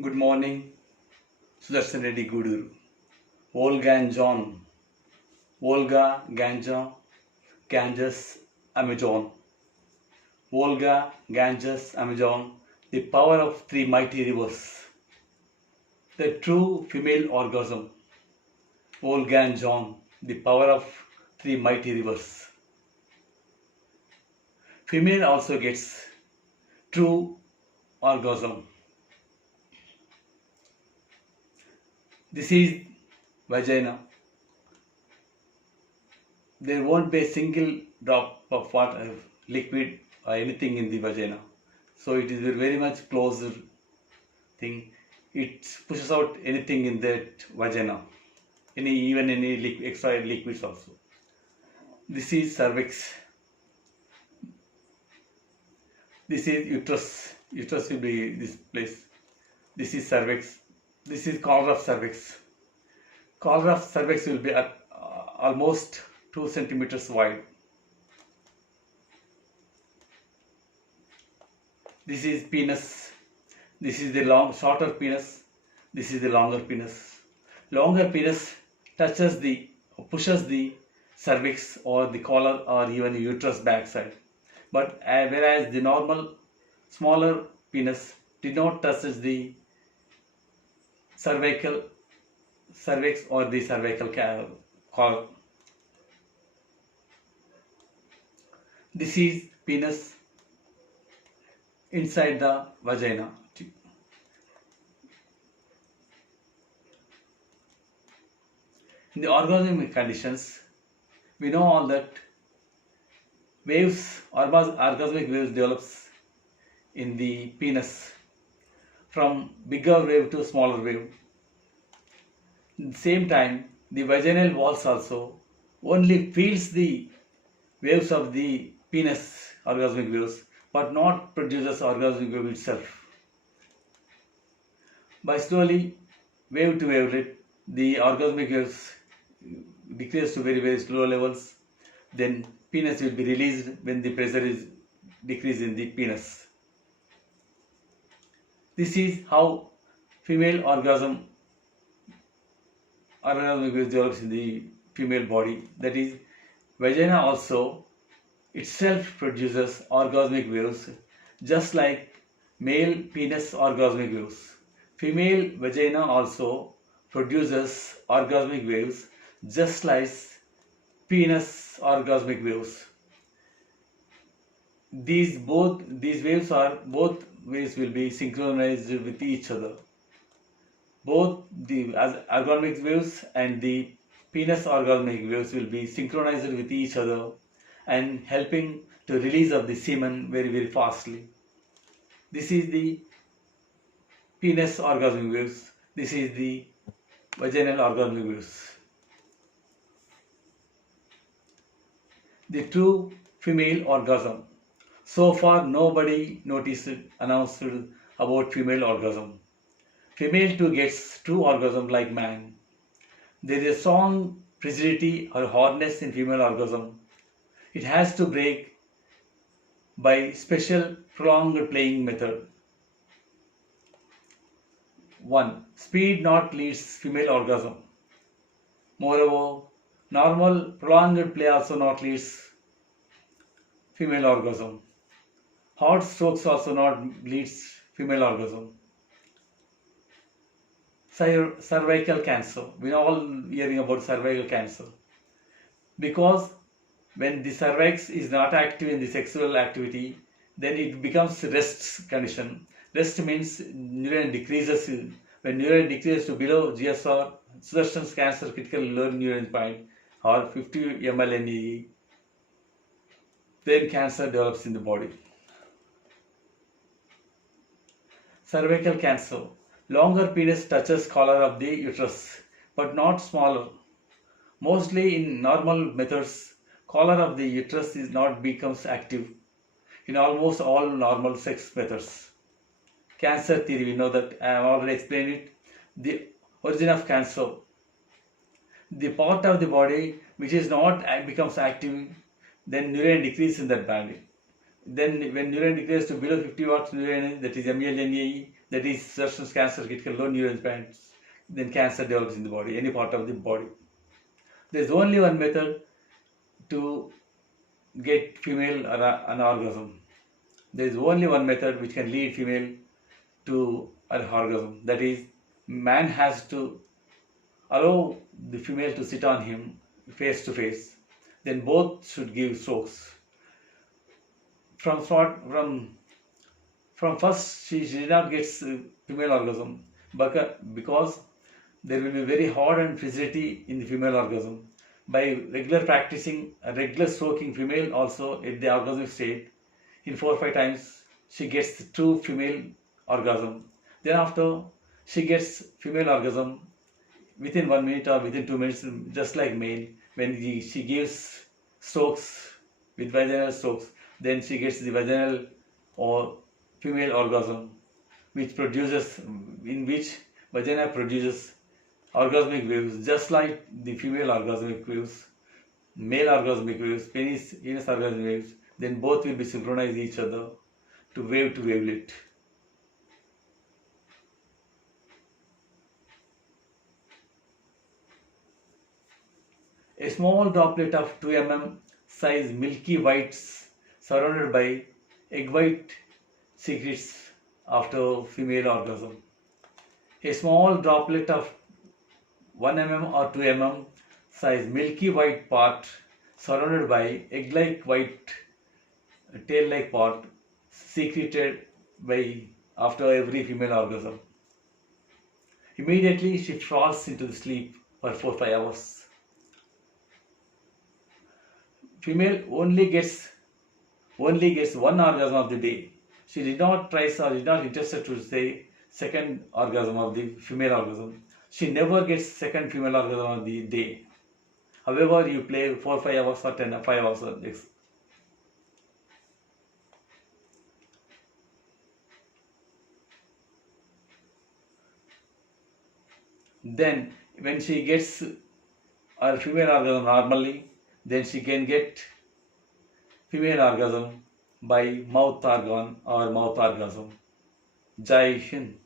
Good morning, Sudarshan Reddy Guduru. Volga and John. Volga, Ganja, Ganges, Amazon. Volga, Ganges, Amazon. The power of three mighty rivers. The true female orgasm. Volga and John. The power of three mighty rivers. Female also gets true orgasm. This is vagina. There won't be a single drop of water, liquid or anything in the vagina. So it is a very much closed thing. It pushes out anything in that vagina, any extra liquids also. This is cervix. This is uterus. Uterus will be this place. This is cervix. This is collar of cervix. Collar of cervix will be at almost 2 centimeters wide. This is penis. This is the shorter penis. This is the longer penis. Longer penis pushes the cervix or the collar or even the uterus backside. But whereas the normal smaller penis did not touch the cervix or the cervical collar. This is penis inside the vagina. In the orgasmic conditions, we know all that orgasmic waves develops in the penis from bigger wave to smaller wave. At the same time, the vaginal walls also only feels the waves of the penis orgasmic waves but not produces orgasmic wave itself. By slowly wave to wavelet, the orgasmic waves decrease to very very slow levels. Then penis will be released when the pressure is decreased in the penis. This is how female orgasmic waves develops in the female body. That is, vagina also itself produces orgasmic waves just like male penis orgasmic waves. Female vagina also produces orgasmic waves just like penis orgasmic waves. These both waves will be synchronized with each other. Both the orgasmic waves and the penis orgasmic waves will be synchronized with each other and helping to release of the semen very very fastly. This is the penis orgasmic waves. This is the vaginal orgasmic waves. The true female orgasm. So far nobody announced about female orgasm. Female too gets true orgasm like man. There is a strong frigidity or hardness in female orgasm. It has to break by special prolonged playing method. 1. Speed not leads female orgasm. Moreover, normal prolonged play also not leads female orgasm. Hot strokes also not leads female orgasm. Cervical cancer. We are all hearing about cervical cancer. Because when the cervix is not active in the sexual activity, then it becomes rest condition. Rest means neuron decreases. When neuron decreases to below GSR, Sudarshan's cancer critical lower neuron point or 50 ml NAE, then cancer develops in the body. Cervical cancer. Longer penis touches collar of the uterus, but not smaller. Mostly in normal methods, collar of the uterus is not becomes active in almost all normal sex methods. Cancer theory, we know that I have already explained it. The origin of cancer. The part of the body which is not becomes active, then neuron decrease in that body. Then when neuron decreases to below 50 watts neuron, that is MELNAE, that is certain cancer critical low neuron bands, then cancer develops in the body, any part of the body. There is only one method to get female an orgasm. There is only one method which can lead female to an orgasm. That is, man has to allow the female to sit on him face to face. Then both should give strokes. From from first she did not get female orgasm, because there will be very hard and frigidity in the female orgasm. By regular practicing, regular stroking female also at the orgasmic state, in 4 or 5 times she gets the true female orgasm. Then after she gets female orgasm within 1 minute or within 2 minutes, just like male. When she gives strokes with vaginal strokes, then she gets the vaginal or female orgasm, which produces, in which vagina produces orgasmic waves, just like the female orgasmic waves, male orgasmic waves, penis orgasmic waves. Then both will be synchronized each other to wavelet. A small droplet of 2 mm size milky whites surrounded by egg white secretes after female orgasm. A small droplet of 1 mm or 2 mm size milky white part surrounded by egg-like white tail-like part secreted by after every female orgasm. Immediately she falls into the sleep for 4 or 5 hours. Female only gets one orgasm of the day. She did not try or did not interested to say second orgasm of the female orgasm. She never gets second female orgasm of the day. However, you play 4 or 5 hours or 5 hours or this. Then when she gets her female orgasm normally, then she can get female orgasm by mouth organ or mouth orgasm. Jai Hind.